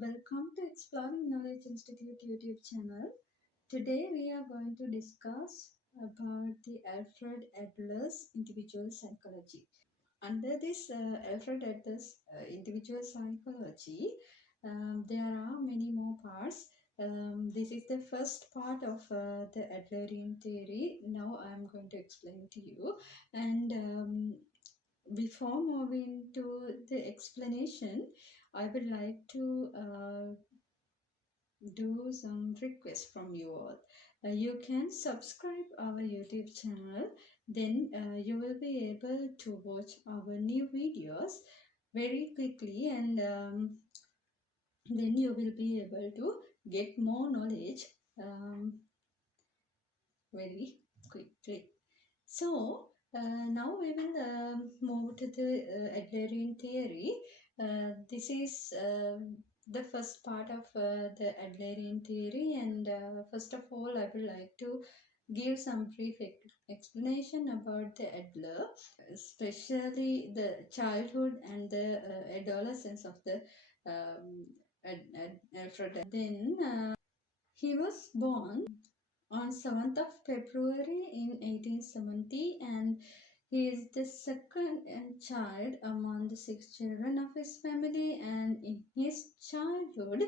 Welcome to Exploring Knowledge Institute YouTube channel. Today we are going to discuss about the Alfred Adler's individual psychology. Under this Alfred Adler's individual psychology, there are many more parts. This is the first part of the Adlerian theory. Now I am going to explain to you. And before moving to the explanation, I would like to do some requests from you all. You can subscribe our YouTube channel, then you will be able to watch our new videos very quickly, and then you will be able to get more knowledge very quickly. So now we will move to the Adlerian theory. This is the first part of the Adlerian theory, and first of all I would like to give some brief explanation about the Adler, especially the childhood and the adolescence of the Alfred. Then he was born on 7th of February in 1870, and he is the second child among the six children of his family. And in his childhood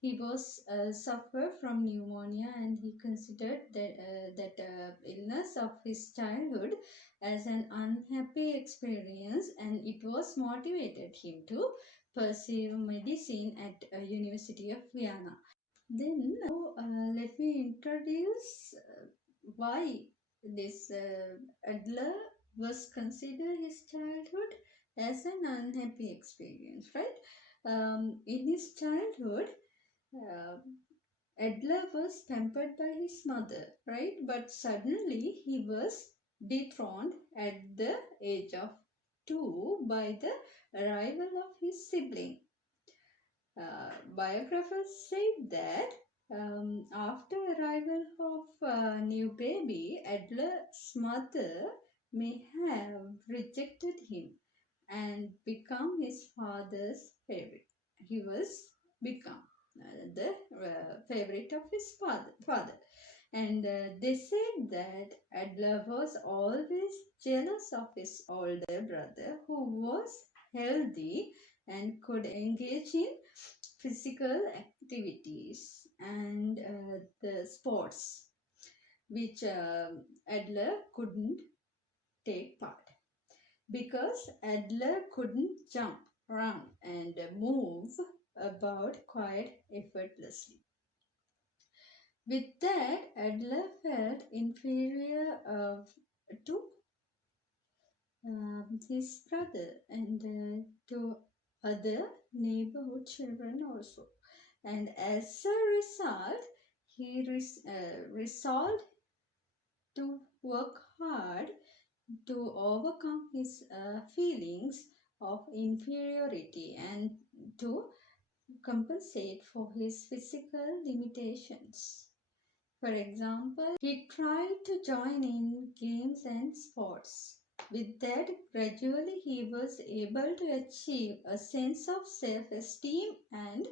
he was suffered from pneumonia, and he considered that illness of his childhood as an unhappy experience, and it was motivated him to pursue medicine at University of Vienna. Then let me introduce why this Adler was considered his childhood as an unhappy experience, right? In his childhood, uh, Adler was pampered by his mother, right? But suddenly he was dethroned at the age of 2 by the arrival of his sibling. Biographers said that after arrival of new baby, Adler's mother may have rejected him and become his father's favorite. He was become the favorite of his father. And they said that Adler was always jealous of his older brother, who was healthy and could engage in physical activities and the sports which Adler couldn't take part, because Adler couldn't jump around and move about quite effortlessly. With that, Adler felt inferior to his brother and to other neighborhood children also. And as a result, he resolved to work hard to overcome his feelings of inferiority and to compensate for his physical limitations. For example, he tried to join in games and sports. With that, gradually he was able to achieve a sense of self-esteem and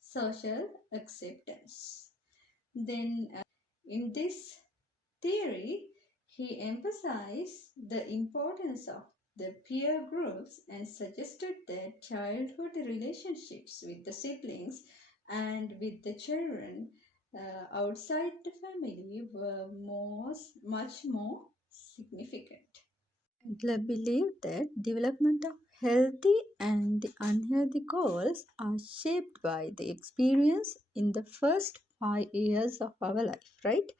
social acceptance. Then, in this theory, he emphasized the importance of the peer groups and suggested that childhood relationships with the siblings and with the children outside the family were much more significant. Adler believed that development of healthy and unhealthy goals are shaped by the experience in the first 5 years of our life, right?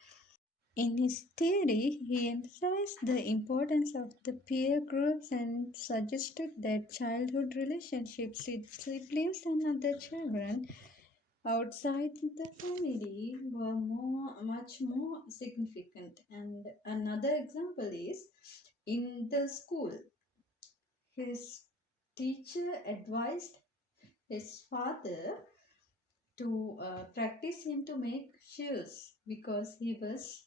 In his theory, he emphasized the importance of the peer groups and suggested that childhood relationships with siblings and other children outside the family were much more significant. And another example is in the school, his teacher advised his father to practice him to make shoes because he was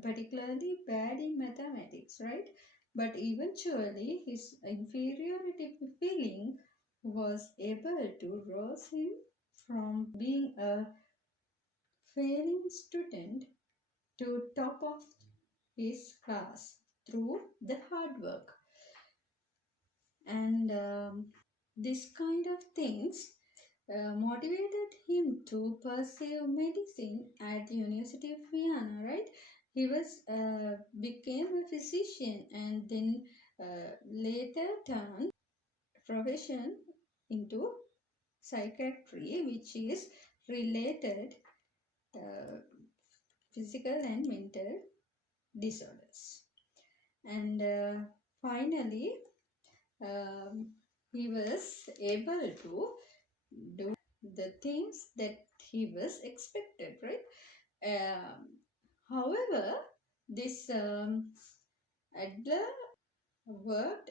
particularly bad in mathematics, right? But eventually his inferiority feeling was able to rouse him from being a failing student to top of his class through the hard work. And this kind of things motivated him to pursue medicine at the University of Vienna, right? He was became a physician and then later turned profession into psychiatry, which is related uh, physical and mental disorders. And finally, um, he was able to do the things that he was expected, right? However, this Adler worked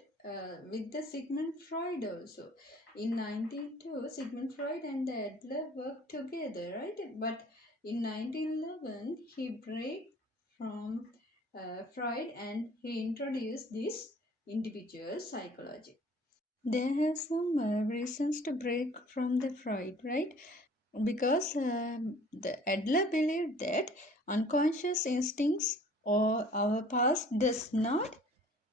with the Sigmund Freud also. In 1902, Sigmund Freud and the Adler worked together, right? But in 1911, he break from Freud and he introduced this individual psychology. There have some reasons to break from the Freud, right? Because the Adler believed that unconscious instincts or our past does not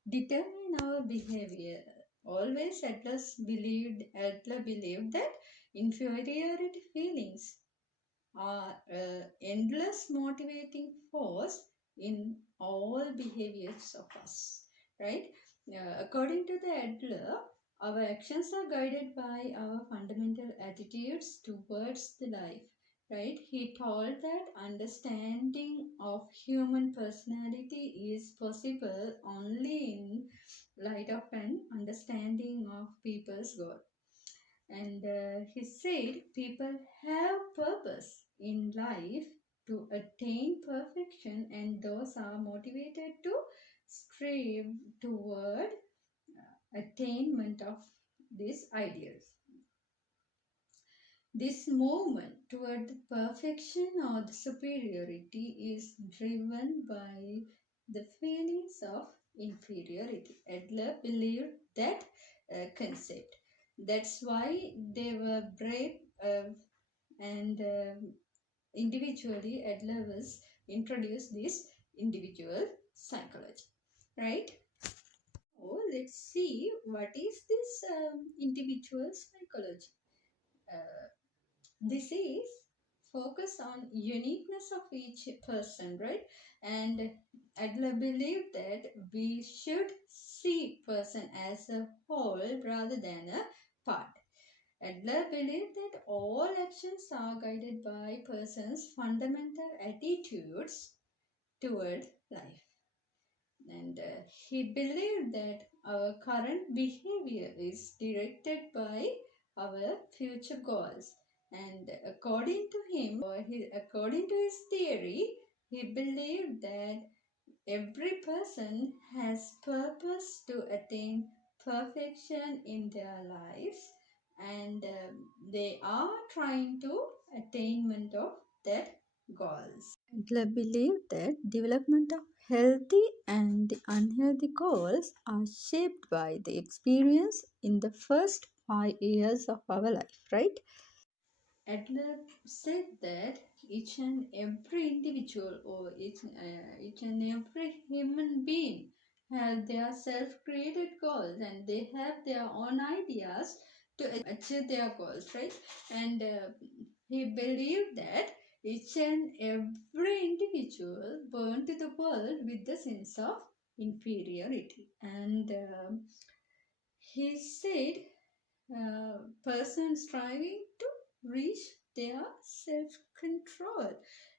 determine our behavior. Always Adler believed that inferiority feelings are endless motivating force in all behaviors of us, right? According to the Adler, our actions are guided by our fundamental attitudes towards the life, right? He told that understanding of human personality is possible only in light of an understanding of people's goal. And he said people have purpose in life to attain perfection, and those are motivated to strive toward attainment of these ideals. This movement toward the perfection or the superiority is driven by the feelings of inferiority. Adler believed that concept. That's why they were brave and individually Adler was introduced this individual psychology, right? Oh, let's see what is this individual psychology. Uh, this is focus on uniqueness of each person, right? And Adler believed that we should see person as a whole rather than a part. Adler believed that all actions are guided by person's fundamental attitudes toward life. And he believed that our current behavior is directed by our future goals. And according to him, according to his theory, he believed that every person has purpose to attain perfection in their lives, and they are trying to attainment of that goals. Adler believed that development of healthy and the unhealthy goals are shaped by the experience in the first 5 years of our life, right? Adler said that each and every individual or each and every human being have their self-created goals and they have their own ideas to achieve their goals, right? And he believed that each and every individual born to the world with the sense of inferiority. And he said person striving to reach their self-control.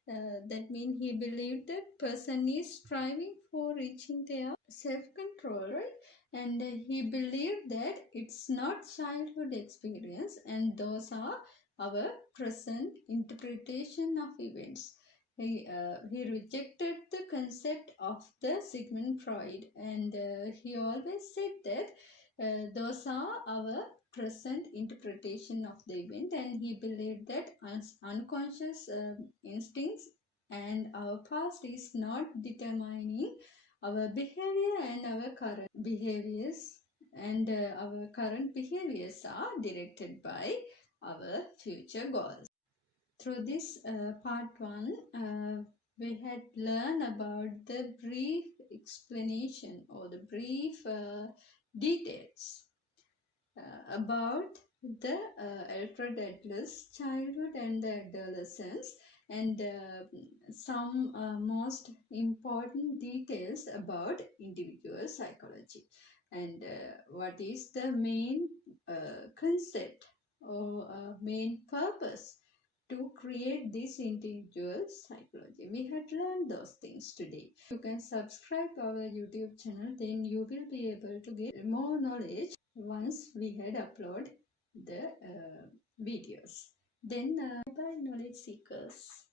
That means he believed that person is striving for reaching their self-control, right? And he believed that it's not childhood experience and those are our present interpretation of events. He rejected the concept of the Sigmund Freud and he always said that those are our present interpretation of the event and he believed that unconscious instincts and our past is not determining our behavior and our current behaviors and our current behaviors are directed by our future goals. Through this part 1, we had learned about the brief explanation or the brief details about the Alfred Adler's childhood and the adolescence, and some most important details about individual psychology, and what is the main concept or main purpose to create this individual psychology. We had learned those things today. You can subscribe our YouTube channel, then you will be able to get more knowledge once we had upload the videos. Then bye knowledge seekers.